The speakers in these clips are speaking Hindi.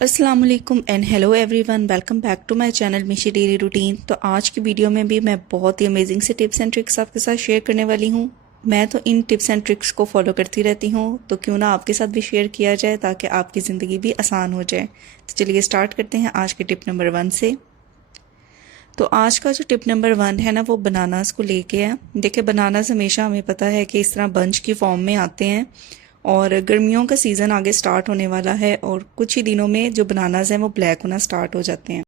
अस्सलाम वालेकुम and hello everyone, welcome back to my channel Mishi daily routine. तो आज की वीडियो में भी मैं बहुत ही अमेजिंग से टिप्स एंड ट्रिक्स आपके साथ शेयर करने वाली हूँ। मैं तो इन टिप्स एंड ट्रिक्स को फॉलो करती रहती हूँ, तो क्यों ना आपके साथ भी शेयर किया जाए ताकि आपकी ज़िंदगी भी आसान हो जाए। तो चलिए स्टार्ट करते हैं आज के टिप नंबर 1 से। तो आज का जो टिप नंबर 1 है ना, वो बनानास को लेके है। देखिए, बनानास हमेशा हमें पता है कि इस तरह बंच की फॉर्म में आते हैं और गर्मियों का सीज़न आगे स्टार्ट होने वाला है और कुछ ही दिनों में जो बनानास हैं वो ब्लैक होना स्टार्ट हो जाते हैं।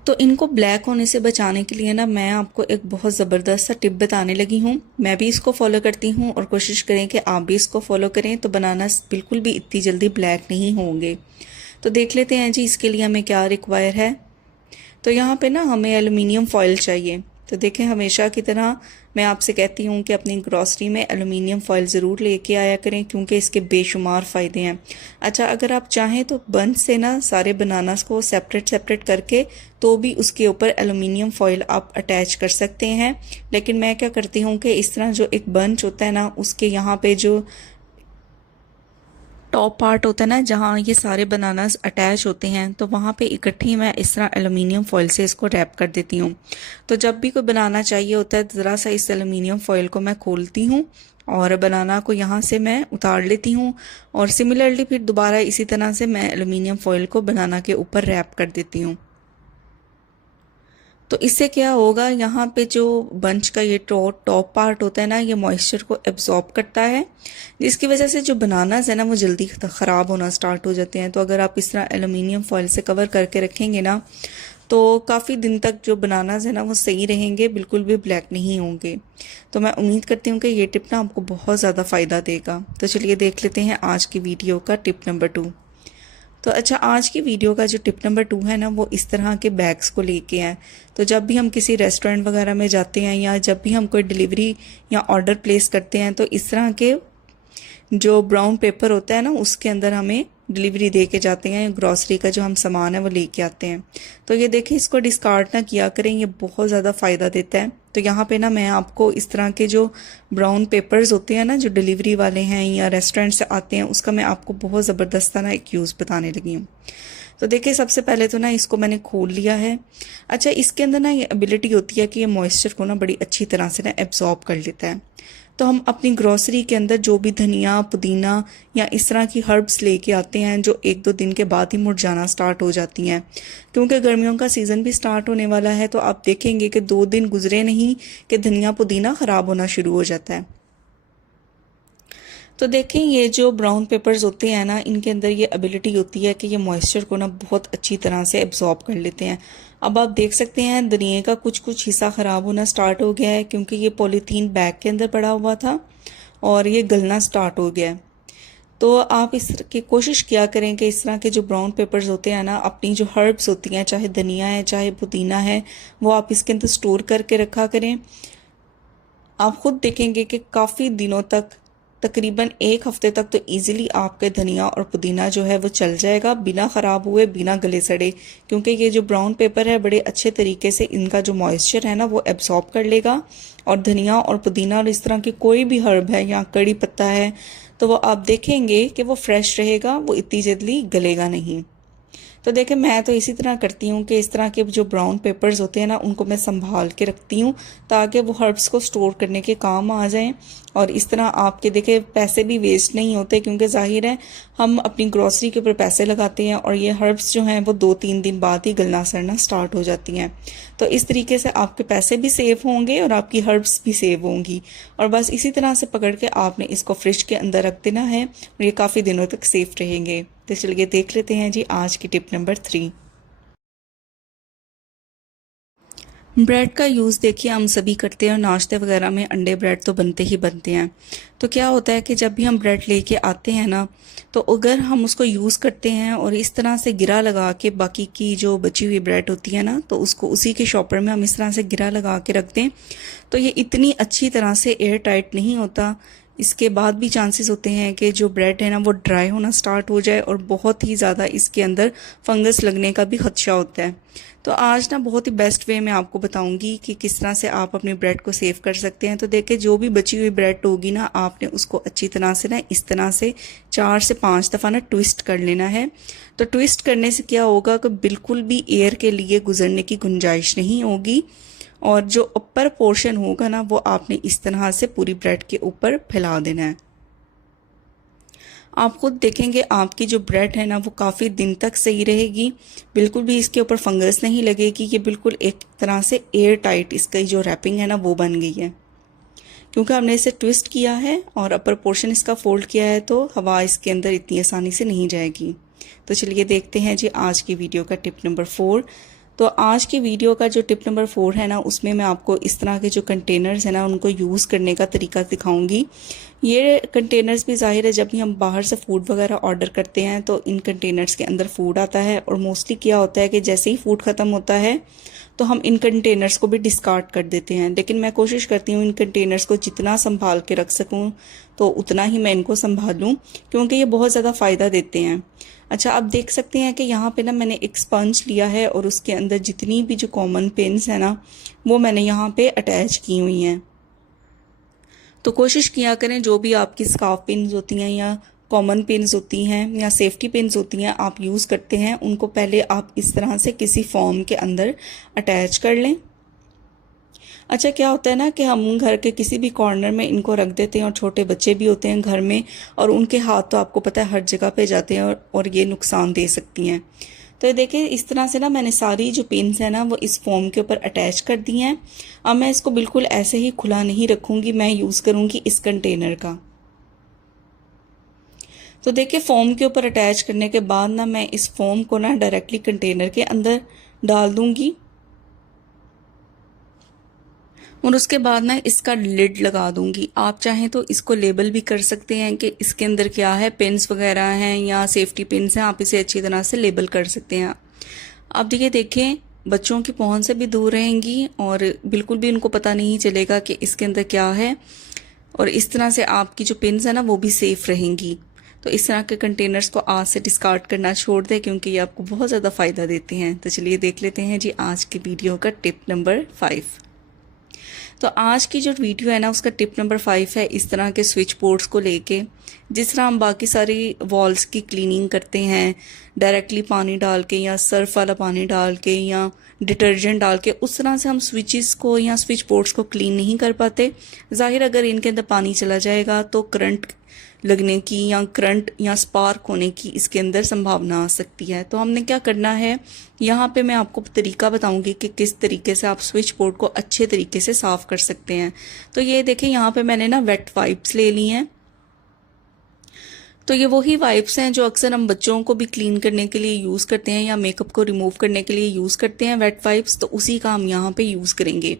तो इनको ब्लैक होने से बचाने के लिए ना मैं आपको एक बहुत ज़बरदस्त सा टिप बताने लगी हूँ। मैं भी इसको फॉलो करती हूँ और कोशिश करें कि आप भी इसको फॉलो करें, तो बनानास बिल्कुल भी इतनी जल्दी ब्लैक नहीं होंगे। तो देख लेते हैं जी इसके लिए हमें क्या रिक्वायर है। तो यहाँ पे ना हमें एलुमिनियम फॉयल चाहिए। तो देखें, हमेशा की तरह मैं आपसे कहती हूँ कि अपनी ग्रॉसरी में एलुमिनियम फॉयल ज़रूर लेके आया करें, क्योंकि इसके बेशुमार फ़ायदे हैं। अच्छा, अगर आप चाहें तो बंच से ना सारे बनानास को सेपरेट सेपरेट करके तो भी उसके ऊपर एलुमिनियम फॉयल आप अटैच कर सकते हैं। लेकिन मैं क्या करती हूँ कि इस तरह जो एक बंच होता है ना, उसके यहाँ पे जो टॉप पार्ट होता है ना, जहाँ ये सारे बनानास अटैच होते हैं, तो वहाँ पे इकट्ठी मैं इस तरह एलुमिनियम फॉयल से इसको रैप कर देती हूँ। तो जब भी कोई बनाना चाहिए होता है तो ज़रा सा इस एलुमिनियम फॉयल को मैं खोलती हूँ और बनाना को यहाँ से मैं उतार लेती हूँ और सिमिलरली फिर दोबारा इसी तरह से मैं एलुमिनियम फॉयल को बनाना के ऊपर रैप कर देती हूँ। तो इससे क्या होगा, यहाँ पे जो बंच का ये टॉप पार्ट होता है ना, ये मॉइस्चर को एब्जॉर्ब करता है, जिसकी वजह से जो बनानास है ना वो जल्दी ख़राब होना स्टार्ट हो जाते हैं। तो अगर आप इस तरह एलुमिनियम फॉयल से कवर करके रखेंगे ना, तो काफ़ी दिन तक जो बनानास है ना वो सही रहेंगे, बिल्कुल भी ब्लैक नहीं होंगे। तो मैं उम्मीद करती हूँ कि ये टिप ना आपको बहुत ज़्यादा फ़ायदा देगा। तो चलिए देख लेते हैं आज की वीडियो का टिप नंबर 2। तो अच्छा, आज की वीडियो का जो टिप नंबर 2 है ना, वो इस तरह के बैग्स को लेके हैं। तो जब भी हम किसी रेस्टोरेंट वगैरह में जाते हैं या जब भी हम कोई डिलीवरी या ऑर्डर प्लेस करते हैं, तो इस तरह के जो ब्राउन पेपर होता है ना, उसके अंदर हमें डिलीवरी दे के जाते हैं, ग्रॉसरी का जो हम सामान है वो लेके आते हैं। तो ये देखिए, इसको डिस्कार्ड ना किया करें, ये बहुत ज़्यादा फ़ायदा देता है। तो यहाँ पे ना मैं आपको इस तरह के जो ब्राउन पेपर्स होते हैं ना, जो डिलीवरी वाले हैं या रेस्टोरेंट से आते हैं, उसका मैं आपको बहुत ज़बरदस्त ना एक यूज़ बताने लगी हूँ। तो देखिए, सबसे पहले तो ना इसको मैंने खोल लिया है। अच्छा, इसके अंदर ना ये एबिलिटी होती है कि ये मॉइस्चर को ना बड़ी अच्छी तरह से ना एब्जॉर्ब कर लेता है। तो हम अपनी ग्रॉसरी के अंदर जो भी धनिया, पुदीना या इस तरह की हर्ब्स लेके आते हैं, जो 1-2 दिन के बाद ही मुरझाना स्टार्ट हो जाती हैं, क्योंकि गर्मियों का सीज़न भी स्टार्ट होने वाला है, तो आप देखेंगे कि 2 दिन गुजरे नहीं कि धनिया पुदीना ख़राब होना शुरू हो जाता है। तो देखें, ये जो ब्राउन पेपर्स होते हैं ना, इनके अंदर ये एबिलिटी होती है कि ये मॉइस्चर को ना बहुत अच्छी तरह से एब्जॉर्ब कर लेते हैं। अब आप देख सकते हैं धनिए का कुछ कुछ हिस्सा ख़राब होना स्टार्ट हो गया है, क्योंकि ये पॉलीथीन बैग के अंदर पड़ा हुआ था और ये गलना स्टार्ट हो गया है। तो आप इस की कोशिश किया करें कि इस तरह के जो ब्राउन पेपर्स होते हैं ना, अपनी जो हर्ब्स होती हैं, चाहे धनिया है चाहे पुदीना है, वो आप इसके अंदर स्टोर करके रखा करें। आप खुद देखेंगे कि काफ़ी दिनों तक, तकरीबन 1 हफ्ते तक तो इजीली आपके धनिया और पुदीना जो है वो चल जाएगा, बिना ख़राब हुए, बिना गले सड़े, क्योंकि ये जो ब्राउन पेपर है बड़े अच्छे तरीके से इनका जो मॉइस्चर है ना वो एब्जॉर्ब कर लेगा। और धनिया और पुदीना और इस तरह की कोई भी हर्ब है या कड़ी पत्ता है, तो वो आप देखेंगे कि वो फ्रेश रहेगा, वो इतनी जल्दी गलेगा नहीं। तो देखिए, मैं तो इसी तरह करती हूँ कि इस तरह के जो ब्राउन पेपर्स होते हैं ना, उनको मैं संभाल के रखती हूँ ताकि वो हर्ब्स को स्टोर करने के काम आ जाएं। और इस तरह आपके देखिए पैसे भी वेस्ट नहीं होते, क्योंकि जाहिर है हम अपनी ग्रॉसरी के ऊपर पैसे लगाते हैं और ये हर्ब्स जो हैं वो 2-3 दिन बाद ही गलना सड़ना स्टार्ट हो जाती हैं। तो इस तरीके से आपके पैसे भी सेव होंगे और आपकी हर्ब्स भी सेव होंगी। और बस इसी तरह से पकड़ के आपने इसको फ्रिज के अंदर रख देना है और ये काफ़ी दिनों तक सेफ रहेंगे। तो चलिए देख लेते हैं जी आज की टिप नंबर 3। ब्रेड का यूज़ देखिए हम सभी करते हैं और नाश्ते वगैरह में अंडे ब्रेड तो बनते ही बनते हैं। तो क्या होता है कि जब भी हम ब्रेड लेके आते हैं ना, तो अगर हम उसको यूज़ करते हैं और इस तरह से गिरा लगा के बाकी की जो बची हुई ब्रेड होती है ना, तो उसको उसी के शॉपर में हम इस तरह से गिरा लगा के रख दें, तो ये इतनी अच्छी तरह से एयर टाइट नहीं होता। इसके बाद भी चांसेस होते हैं कि जो ब्रेड है ना वो ड्राई होना स्टार्ट हो जाए और बहुत ही ज़्यादा इसके अंदर फंगस लगने का भी खदशा होता है। तो आज ना बहुत ही बेस्ट वे में आपको बताऊंगी कि किस तरह से आप अपनी ब्रेड को सेव कर सकते हैं। तो देखिए, जो भी बची हुई ब्रेड होगी ना, आपने उसको अच्छी तरह से ना इस तरह से 4 से 5 दफ़ा ना ट्विस्ट कर लेना है। तो ट्विस्ट करने से क्या होगा कि बिल्कुल भी एयर के लिए गुजरने की गुंजाइश नहीं होगी, और जो ऊपर पोर्शन होगा ना वो आपने इस तरह से पूरी ब्रेड के ऊपर फैला देना है। आप खुद देखेंगे आपकी जो ब्रेड है ना वो काफ़ी दिन तक सही रहेगी, बिल्कुल भी इसके ऊपर फंगस नहीं लगेगी। ये बिल्कुल एक तरह से एयर टाइट इसका जो रैपिंग है ना वो बन गई है, क्योंकि हमने इसे ट्विस्ट किया है और अपर पोर्शन इसका फोल्ड किया है, तो हवा इसके अंदर इतनी आसानी से नहीं जाएगी। तो चलिए देखते हैं जी आज की वीडियो का टिप नंबर 4। तो आज की वीडियो का जो टिप नंबर 4 है ना, उसमें मैं आपको इस तरह के जो कंटेनर्स हैं ना उनको यूज़ करने का तरीका दिखाऊंगी। ये कंटेनर्स भी ज़ाहिर है जब भी हम बाहर से फूड वगैरह ऑर्डर करते हैं तो इन कंटेनर्स के अंदर फूड आता है, और मोस्टली क्या होता है कि जैसे ही फूड ख़त्म होता है तो हम इन कंटेनर्स को भी डिस्कार्ड कर देते हैं। लेकिन मैं कोशिश करती हूँ इन कंटेनर्स को जितना संभाल के रख सकूँ तो उतना ही मैं इनको संभालूँ, क्योंकि ये बहुत ज़्यादा फ़ायदा देते हैं। अच्छा, आप देख सकते हैं कि यहाँ पे ना मैंने एक स्पंज लिया है और उसके अंदर जितनी भी जो कॉमन पेन्स है ना वो मैंने यहाँ पे अटैच की हुई हैं। तो कोशिश किया करें जो भी आपकी स्कार्फ पिन्स होती हैं या कॉमन पिन्स होती हैं या सेफ्टी पिन्स होती हैं आप यूज़ करते हैं, उनको पहले आप इस तरह से किसी फॉर्म के अंदर अटैच कर लें। अच्छा, क्या होता है ना कि हम घर के किसी भी कॉर्नर में इनको रख देते हैं, और छोटे बच्चे भी होते हैं घर में और उनके हाथ तो आपको पता है हर जगह पे जाते हैं और ये नुकसान दे सकती हैं। तो ये देखिए, इस तरह से ना मैंने सारी जो पिन्स हैं ना वो इस फोम के ऊपर अटैच कर दी हैं। अब मैं इसको बिल्कुल ऐसे ही खुला नहीं रखूँगी, मैं यूज़ करूँगी इस कंटेनर का। तो देखिए, फोम के ऊपर अटैच करने के बाद ना मैं इस फोम को ना डायरेक्टली कंटेनर के अंदर डाल दूँगी, और उसके बाद ना इसका लिड लगा दूंगी। आप चाहें तो इसको लेबल भी कर सकते हैं कि इसके अंदर क्या है, पिन्स वगैरह हैं या सेफ्टी पिन्स हैं, आप इसे अच्छी तरह से लेबल कर सकते हैं। अब ये देखें, बच्चों की पहुंच से भी दूर रहेंगी और बिल्कुल भी उनको पता नहीं चलेगा कि इसके अंदर क्या है, और इस तरह से आपकी जो पिन्स है ना वो भी सेफ रहेंगी। तो इस तरह के कंटेनर्स को आज से डिस्कार्ड करना छोड़ दें, क्योंकि ये आपको बहुत ज़्यादा फ़ायदा देते हैं। तो चलिए देख लेते हैं जी आज की वीडियो का टिप नंबर 5। तो आज की जो वीडियो है ना उसका टिप नंबर 5 है इस तरह के स्विच बोर्ड्स को लेके। जिस तरह हम बाकी सारी वॉल्स की क्लीनिंग करते हैं डायरेक्टली पानी डाल के या सर्फ वाला पानी डाल के या डिटर्जेंट डाल के, उस तरह से हम स्विचेस को या स्विच बोर्ड्स को क्लीन नहीं कर पाते। ज़ाहिर अगर इनके अंदर पानी चला जाएगा तो करंट लगने की या करंट या स्पार्क होने की इसके अंदर संभावना आ सकती है। तो हमने क्या करना है, यहाँ पे मैं आपको तरीका बताऊंगी कि किस तरीके से आप स्विच बोर्ड को अच्छे तरीके से साफ़ कर सकते हैं। तो ये देखें, यहाँ पे मैंने ना वेट वाइप्स ले ली हैं। तो ये वही वाइप्स हैं जो अक्सर हम बच्चों को भी क्लीन करने के लिए यूज़ करते हैं या मेकअप को रिमूव करने के लिए यूज़ करते हैं वेट वाइप्स, तो उसी का हम यहाँ पे यूज़ करेंगे।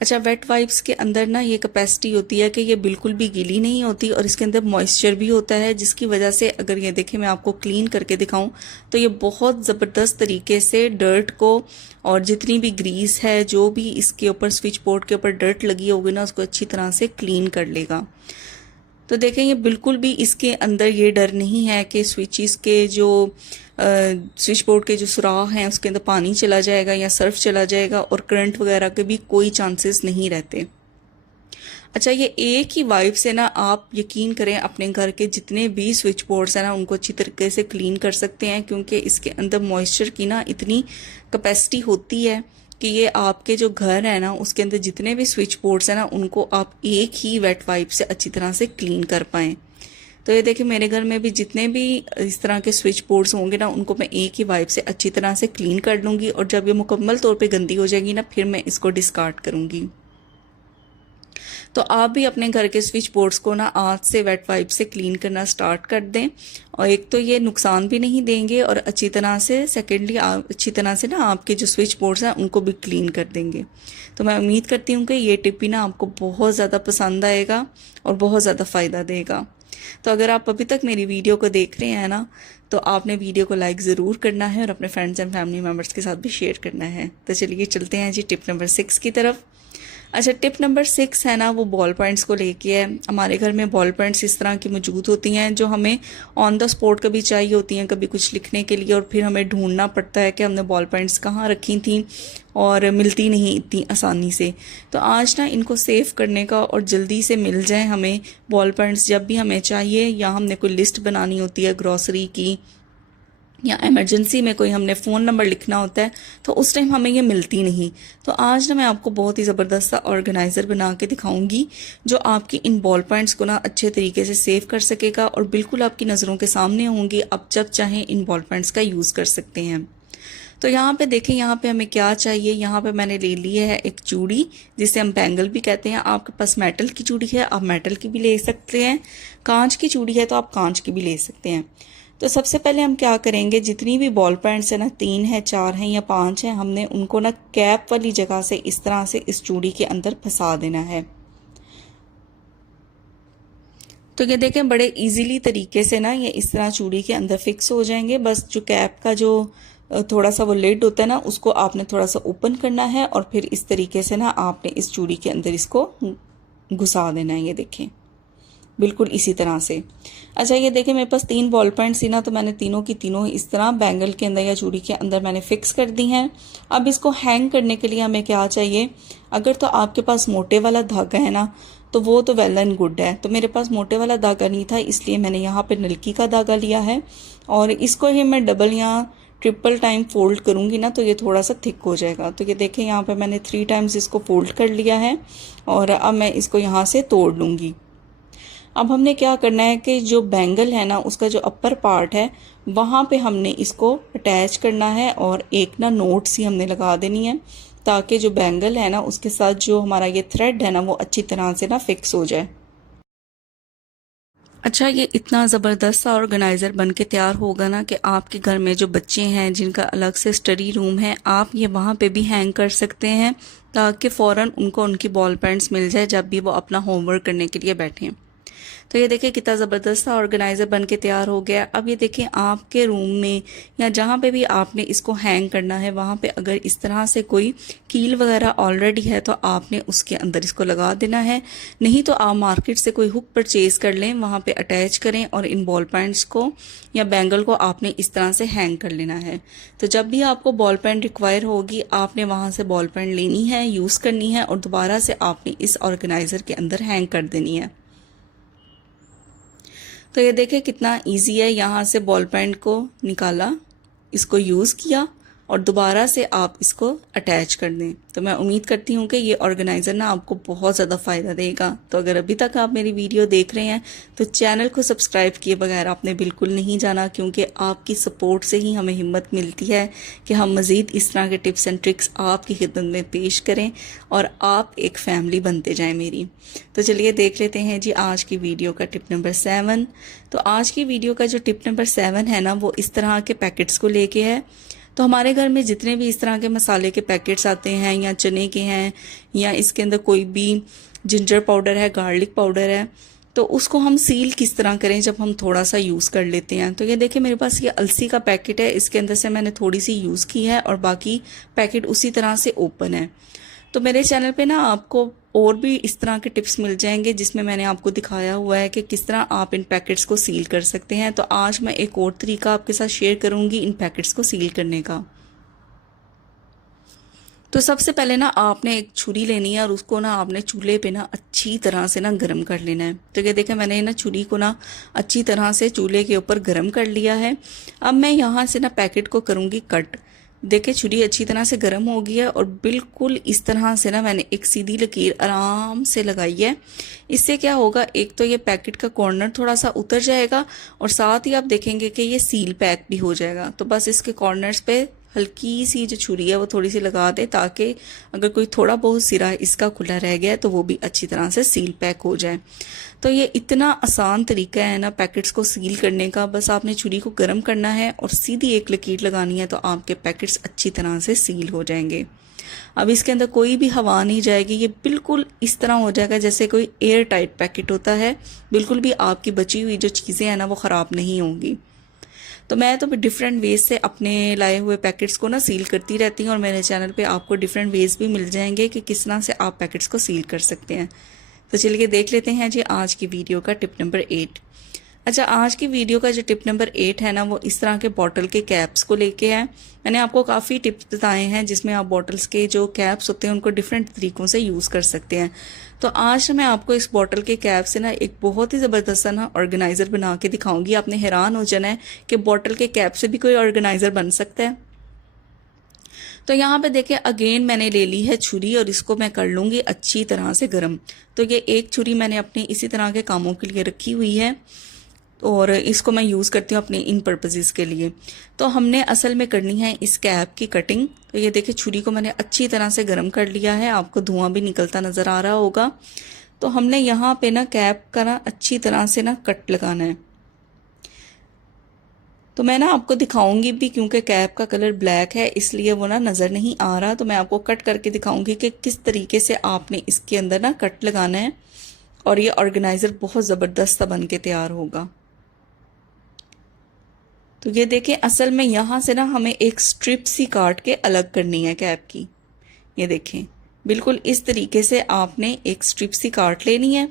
अच्छा, वेट वाइप्स के अंदर ना ये कैपेसिटी होती है कि ये बिल्कुल भी गीली नहीं होती और इसके अंदर मॉइस्चर भी होता है, जिसकी वजह से अगर ये देखें मैं आपको क्लीन करके दिखाऊं तो ये बहुत ज़बरदस्त तरीके से डर्ट को और जितनी भी ग्रीस है जो भी इसके ऊपर स्विच बोर्ड के ऊपर डर्ट लगी होगी ना उसको अच्छी तरह से क्लीन कर लेगा। तो देखें, ये बिल्कुल भी इसके अंदर ये डर नहीं है कि स्विचेस के जो स्विच बोर्ड के जो सुराख हैं उसके अंदर पानी चला जाएगा या सर्फ चला जाएगा, और करंट वगैरह के भी कोई चांसेस नहीं रहते। अच्छा, ये एक ही वाइप से ना आप यकीन करें अपने घर के जितने भी स्विच बोर्ड्स हैं ना उनको अच्छी तरीके से क्लीन कर सकते हैं, क्योंकि इसके अंदर मॉइस्चर की ना इतनी कैपेसिटी होती है कि ये आपके जो घर है ना उसके अंदर जितने भी स्विच बोर्ड्स हैं ना उनको आप एक ही वेट वाइप से अच्छी तरह से क्लीन कर पाएँ। तो ये देखिए, मेरे घर में भी जितने भी इस तरह के स्विच बोर्ड्स होंगे ना उनको मैं एक ही वाइप से अच्छी तरह से क्लीन कर लूँगी, और जब ये मुकम्मल तौर पे गंदी हो जाएगी ना फिर मैं इसको डिस्कार्ड करूँगी। तो आप भी अपने घर के स्विच बोर्ड्स को ना आज से वेट वाइप से क्लीन करना स्टार्ट कर दें, और एक तो ये नुकसान भी नहीं देंगे और अच्छी तरह से सेकेंडली आप अच्छी तरह से ना आपके जो स्विच बोर्ड्स हैं उनको भी क्लीन कर देंगे। तो मैं उम्मीद करती हूँ कि ये टिप भी ना आपको बहुत ज़्यादा पसंद आएगा और बहुत ज़्यादा फ़ायदा देगा। तो अगर आप अभी तक मेरी वीडियो को देख रहे हैं ना तो आपने वीडियो को लाइक ज़रूर करना है और अपने फ्रेंड्स एंड फैमिली मेम्बर्स के साथ भी शेयर करना है। तो चलिए चलते हैं जी टिप नंबर 6 की तरफ। अच्छा, टिप नंबर 6 है ना, वो बॉल पॉइंट्स को लेके है। हमारे घर में बॉल पॉइंट्स इस तरह की मौजूद होती हैं जो हमें ऑन द स्पॉट कभी चाहिए होती हैं, कभी कुछ लिखने के लिए, और फिर हमें ढूंढना पड़ता है कि हमने बॉल पॉइंट्स कहाँ रखी थी और मिलती नहीं इतनी आसानी से। तो आज ना इनको सेव करने का और जल्दी से मिल जाए हमें बॉल पॉइंट्स जब भी हमें चाहिए, या हमने कोई लिस्ट बनानी होती है ग्रॉसरी की, या इमरजेंसी में कोई हमने फ़ोन नंबर लिखना होता है, तो उस टाइम हमें ये मिलती नहीं। तो आज ना मैं आपको बहुत ही ज़बरदस्त सा ऑर्गेनाइज़र बना के दिखाऊंगी जो आपकी इन बॉल पॉइंट्स को ना अच्छे तरीके से सेव कर सकेगा और बिल्कुल आपकी नज़रों के सामने होंगी। आप जब चाहें इन बॉल पॉइंट्स का यूज़ कर सकते हैं। तो यहाँ पे देखें, यहाँ पे हमें क्या चाहिए। यहाँ पे मैंने ले ली है एक चूड़ी, जिसे हम बैंगल भी कहते हैं। आपके पास मेटल की चूड़ी है, आप मेटल की भी ले सकते हैं। कांच की चूड़ी है तो आप कांच की भी ले सकते हैं। तो सबसे पहले हम क्या करेंगे, जितनी भी बॉल पॉइंट्स है ना, 3 है, 4 हैं या 5 हैं, हमने उनको ना कैप वाली जगह से इस तरह से इस चूड़ी के अंदर फंसा देना है। तो ये देखें, बड़े इजीली तरीके से ना ये इस तरह चूड़ी के अंदर फिक्स हो जाएंगे। बस जो कैप का जो थोड़ा सा वो लिड होता है ना, उसको आपने थोड़ा सा ओपन करना है और फिर इस तरीके से ना आपने इस चूड़ी के अंदर इसको घुसा देना है। ये देखें, बिल्कुल इसी तरह से। अच्छा, ये देखें, मेरे पास 3 बॉल पॉइंट्स थी ना, तो मैंने तीनों की तीनों इस तरह बैंगल के अंदर या चूड़ी के अंदर मैंने फिक्स कर दी हैं। अब इसको हैंग करने के लिए हमें क्या चाहिए, अगर तो आपके पास मोटे वाला धागा है ना, तो वो तो वेल एंड गुड है। तो मेरे पास मोटे वाला धागा नहीं था, इसलिए मैंने यहाँ पे नलकी का धागा लिया है और इसको ही मैं डबल या ट्रिपल टाइम फोल्ड करूँगी ना, तो ये थोड़ा सा थिक हो जाएगा। तो ये देखें, यहाँ पे मैंने 3 टाइम्स इसको फोल्ड कर लिया है और अब मैं इसको यहाँ से तोड़ लूँगी। अब हमने क्या करना है कि जो बैंगल है ना, उसका जो अपर पार्ट है वहाँ पे हमने इसको अटैच करना है और एक ना नोट सी हमने लगा देनी है, ताकि जो बैंगल है ना उसके साथ जो हमारा ये थ्रेड है ना वो अच्छी तरह से ना फिक्स हो जाए। अच्छा, ये इतना ज़बरदस्त सा ऑर्गेनाइज़र बन के तैयार होगा ना कि आपके घर में जो बच्चे हैं जिनका अलग से स्टडी रूम है, आप ये वहाँ पे भी हैंग कर सकते हैं, ताकि फ़ौरन उनको उनकी बॉल पेन्स मिल जाए जब भी वो अपना होमवर्क करने के लिए बैठें। तो ये देखिए, कितना ज़बरदस्त ऑर्गेनाइज़र बन के तैयार हो गया। अब ये देखिए, आपके रूम में या जहाँ पे भी आपने इसको हैंग करना है, वहाँ पे अगर इस तरह से कोई कील वगैरह ऑलरेडी है तो आपने उसके अंदर इसको लगा देना है। नहीं तो आप मार्केट से कोई हुक परचेज़ कर लें, वहाँ पे अटैच करें और इन बॉल पेन्स को या बैंगल को आपने इस तरह से हैंग कर लेना है। तो जब भी आपको बॉल पेन रिक्वायर होगी, आपने वहाँ से बॉल पेन लेनी है, यूज़ करनी है और दोबारा से आपने इस ऑर्गेनाइज़र के अंदर हैंग कर देनी है। तो ये देखें कितना इजी है। यहाँ से बॉल पेन को निकाला, इसको यूज़ किया और दोबारा से आप इसको अटैच कर दें। तो मैं उम्मीद करती हूँ कि ये ऑर्गेनाइज़र ना आपको बहुत ज़्यादा फ़ायदा देगा। तो अगर अभी तक आप मेरी वीडियो देख रहे हैं तो चैनल को सब्सक्राइब किए बगैर आपने बिल्कुल नहीं जाना, क्योंकि आपकी सपोर्ट से ही हमें हिम्मत मिलती है कि हम मज़ीद इस तरह के टिप्स एंड ट्रिक्स आपकी खिदमत में पेश करें और आप एक फैमिली बनते जाएं मेरी। तो चलिए देख लेते हैं जी आज की वीडियो का टिप नंबर 7। तो आज की वीडियो का जो टिप नंबर 7 है ना, वो इस तरह के पैकेट्स को लेके है। तो हमारे घर में जितने भी इस तरह के मसाले के पैकेट्स आते हैं या चने के हैं या इसके अंदर कोई भी जिंजर पाउडर है, गार्लिक पाउडर है, तो उसको हम सील किस तरह करें जब हम थोड़ा सा यूज़ कर लेते हैं। तो ये देखिए, मेरे पास ये अलसी का पैकेट है, इसके अंदर से मैंने थोड़ी सी यूज़ की है और बाकी पैकेट उसी तरह से ओपन है। तो मेरे चैनल पे ना आपको और भी इस तरह के टिप्स मिल जाएंगे जिसमें मैंने आपको दिखाया हुआ है कि किस तरह आप इन पैकेट्स को सील कर सकते हैं। तो आज मैं एक और तरीका आपके साथ शेयर करूंगी इन पैकेट्स को सील करने का। तो सबसे पहले ना आपने एक छुरी लेनी है और उसको ना आपने चूल्हे पे ना अच्छी तरह से ना गर्म कर लेना है। तो ये देखें, मैंने ना छुरी को ना अच्छी तरह से चूल्हे के ऊपर गर्म कर लिया है। अब मैं यहाँ से ना पैकेट को करूँगी कट। देखिए, छुरी अच्छी तरह से गर्म हो गई है और बिल्कुल इस तरह से ना मैंने एक सीधी लकीर आराम से लगाई है। इससे क्या होगा, एक तो ये पैकेट का कॉर्नर थोड़ा सा उतर जाएगा और साथ ही आप देखेंगे कि ये सील पैक भी हो जाएगा। तो बस इसके कॉर्नर्स पे हल्की सी जो छुरी है वो थोड़ी सी लगा दे, ताकि अगर कोई थोड़ा बहुत सिरा इसका खुला रह गया तो वो भी अच्छी तरह से सील पैक हो जाए। तो ये इतना आसान तरीका है ना पैकेट्स को सील करने का। बस आपने छुरी को गर्म करना है और सीधी एक लकीर लगानी है, तो आपके पैकेट्स अच्छी तरह से सील हो जाएंगे। अब इसके अंदर कोई भी हवा नहीं जाएगी, ये बिल्कुल इस तरह हो जाएगा जैसे कोई एयर टाइट पैकेट होता है। बिल्कुल भी आपकी बची हुई जो चीज़ें हैं ना वो ख़राब नहीं होंगी। तो मैं तो डिफरेंट वेज से अपने लाए हुए पैकेट्स को ना सील करती रहती हूँ, और मेरे चैनल पे आपको डिफरेंट वेज भी मिल जाएंगे कि किस तरह से आप पैकेट्स को सील कर सकते हैं। तो चलिए देख लेते हैं जी आज की वीडियो का टिप नंबर 8। अच्छा, आज की वीडियो का जो टिप नंबर 8 है ना, वो इस तरह के बॉटल के कैप्स को लेके है। मैंने आपको काफ़ी टिप्स बताए हैं जिसमें आप बॉटल्स के जो कैप्स होते हैं उनको डिफरेंट तरीक़ों से यूज़ कर सकते हैं। तो आज मैं आपको इस बॉटल के कैप से ना एक बहुत ही ज़बरदस्त ना ऑर्गेनाइज़र बना के दिखाऊंगी। आपने हैरान हो जाना है कि बॉटल के कैप से भी कोई ऑर्गेनाइज़र बन सकता है। तो यहाँ पे देखिए अगेन मैंने ले ली है छुरी, और इसको मैं कर लूँगी अच्छी तरह से गर्म। तो ये एक छुरी मैंने अपने इसी तरह के कामों के लिए रखी हुई है, और इसको मैं यूज़ करती हूँ अपने इन पर्पसेस के लिए। तो हमने असल में करनी है इस कैप की कटिंग। तो ये देखिए छुरी को मैंने अच्छी तरह से गर्म कर लिया है, आपको धुआं भी निकलता नज़र आ रहा होगा। तो हमने यहाँ पे ना कैप का ना अच्छी तरह से ना कट लगाना है। तो मैं ना आपको दिखाऊंगी भी, क्योंकि कैप का कलर ब्लैक है इसलिए वो ना नज़र नहीं आ रहा। तो मैं आपको कट करके दिखाऊंगी कि किस तरीके से आपने इसके अंदर ना कट लगाना है, और ये ऑर्गेनाइज़र बहुत ज़बरदस्त बन के तैयार होगा। तो ये देखिए असल में यहाँ से ना हमें एक स्ट्रिप सी काट के अलग करनी है कैप की। ये देखें बिल्कुल इस तरीके से आपने एक स्ट्रिप सी काट लेनी है।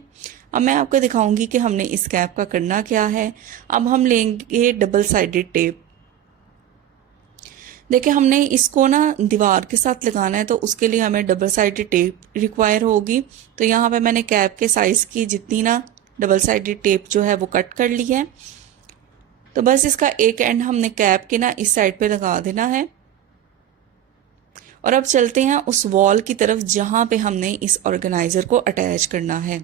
अब मैं आपको दिखाऊंगी कि हमने इस कैप का करना क्या है। अब हम लेंगे डबल साइडेड टेप। देखिए हमने इसको ना दीवार के साथ लगाना है, तो उसके लिए हमें डबल साइडेड टेप रिक्वायर होगी। तो यहाँ पे मैंने कैप के साइज़ की जितनी ना डबल साइडेड टेप जो है वो कट कर ली है। तो बस इसका एक एंड हमने कैप के ना इस साइड पे लगा देना है, और अब चलते हैं उस वॉल की तरफ जहां पे हमने इस ऑर्गेनाइज़र को अटैच करना है।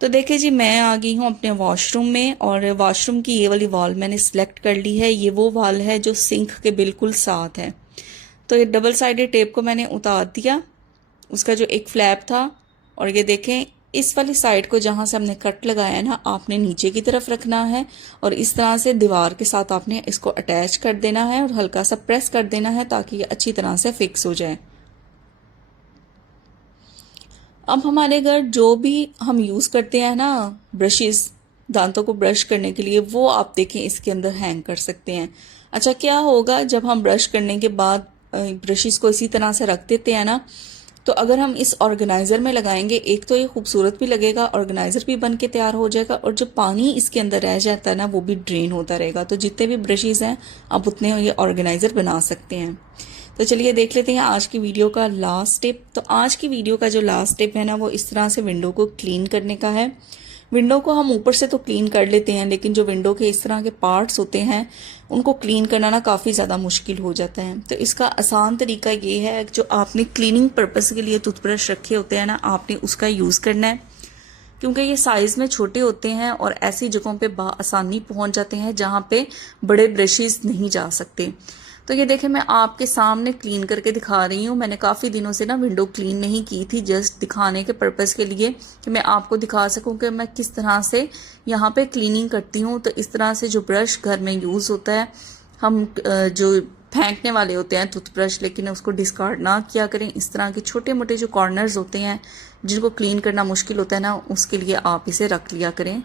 तो देखिए जी मैं आ गई हूँ अपने वॉशरूम में, और वॉशरूम की ये वाली वॉल मैंने सिलेक्ट कर ली है। ये वो वॉल है जो सिंक के बिल्कुल साथ है। तो ये डबल साइडेड टेप को मैंने उतार दिया, उसका जो एक फ्लैप था, और ये देखें इस वाली साइड को जहां से हमने कट लगाया है ना, आपने नीचे की तरफ रखना है, और इस तरह से दीवार के साथ आपने इसको अटैच कर देना है, और हल्का सा प्रेस कर देना है ताकि ये अच्छी तरह से फिक्स हो जाए। अब हमारे घर जो भी हम यूज़ करते हैं ना ब्रशेस, दांतों को ब्रश करने के लिए, वो आप देखें इसके अंदर हैंग कर सकते हैं। अच्छा, क्या होगा जब हम ब्रश करने के बाद ब्रशेस को इसी तरह से रख देते हैं ना, तो अगर हम इस ऑर्गेनाइज़र में लगाएंगे, एक तो ये खूबसूरत भी लगेगा, ऑर्गेनाइज़र भी बन के तैयार हो जाएगा, और जो पानी इसके अंदर रह जाता है ना वो भी ड्रेन होता रहेगा। तो जितने भी ब्रशेस हैं आप उतने ये ऑर्गेनाइज़र बना सकते हैं। तो चलिए देख लेते हैं आज की वीडियो का लास्ट टिप। तो आज की वीडियो का जो लास्ट टिप है ना, वो इस तरह से विंडो को क्लीन करने का है। विंडो को हम ऊपर से तो क्लीन कर लेते हैं, लेकिन जो विंडो के इस तरह के पार्ट्स होते हैं उनको क्लीन करना ना काफ़ी ज़्यादा मुश्किल हो जाता है। तो इसका आसान तरीका ये है, जो आपने क्लीनिंग पर्पस के लिए टूथब्रश रखे होते हैं ना, आपने उसका यूज़ करना है, क्योंकि ये साइज़ में छोटे होते हैं और ऐसी जगहों पे आसानी पहुंच जाते हैं जहां पे बड़े ब्रशेस नहीं जा सकते। तो ये देखें मैं आपके सामने क्लीन करके दिखा रही हूँ। मैंने काफ़ी दिनों से ना विंडो क्लीन नहीं की थी, जस्ट दिखाने के पर्पज़ के लिए कि मैं आपको दिखा सकूँ कि मैं किस तरह से यहाँ पे क्लीनिंग करती हूँ। तो इस तरह से जो ब्रश घर में यूज़ होता है, हम जो फेंकने वाले होते हैं टूथब्रश, लेकिन उसको डिस्कार्ड ना किया करें। इस तरह के छोटे मोटे जो कॉर्नर्स होते हैं जिनको क्लीन करना मुश्किल होता है ना, उसके लिए आप इसे रख लिया करें।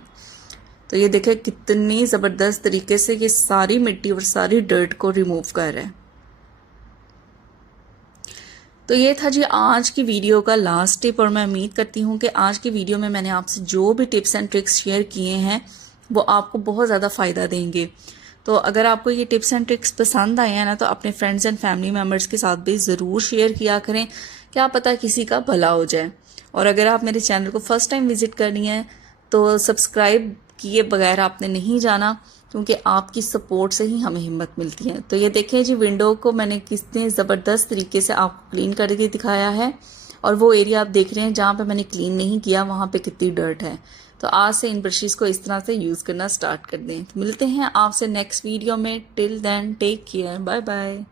तो ये देखें कितनी ज़बरदस्त तरीके से ये सारी मिट्टी और सारी डर्ट को रिमूव कर रहा है। तो ये था जी आज की वीडियो का लास्ट टिप, और मैं उम्मीद करती हूँ कि आज की वीडियो में मैंने आपसे जो भी टिप्स एंड ट्रिक्स शेयर किए हैं वो आपको बहुत ज़्यादा फ़ायदा देंगे। तो अगर आपको ये टिप्स एंड ट्रिक्स पसंद आए हैं ना, तो अपने फ्रेंड्स एंड फैमिली मेम्बर्स के साथ भी ज़रूर शेयर किया करें, क्या पता किसी का भला हो जाए। और अगर आप मेरे चैनल को फर्स्ट टाइम विजिट करनी है तो सब्सक्राइब किए बगैर आपने नहीं जाना, क्योंकि आपकी सपोर्ट से ही हमें हिम्मत मिलती है। तो ये देखें जी विंडो को मैंने कितने ज़बरदस्त तरीके से आपको क्लीन करके दिखाया है, और वो एरिया आप देख रहे हैं जहाँ पे मैंने क्लीन नहीं किया वहाँ पे कितनी डर्ट है। तो आज से इन ब्रशेस को इस तरह से यूज़ करना स्टार्ट कर दें। तो मिलते हैं आपसे नेक्स्ट वीडियो में। Till then take care, bye bye.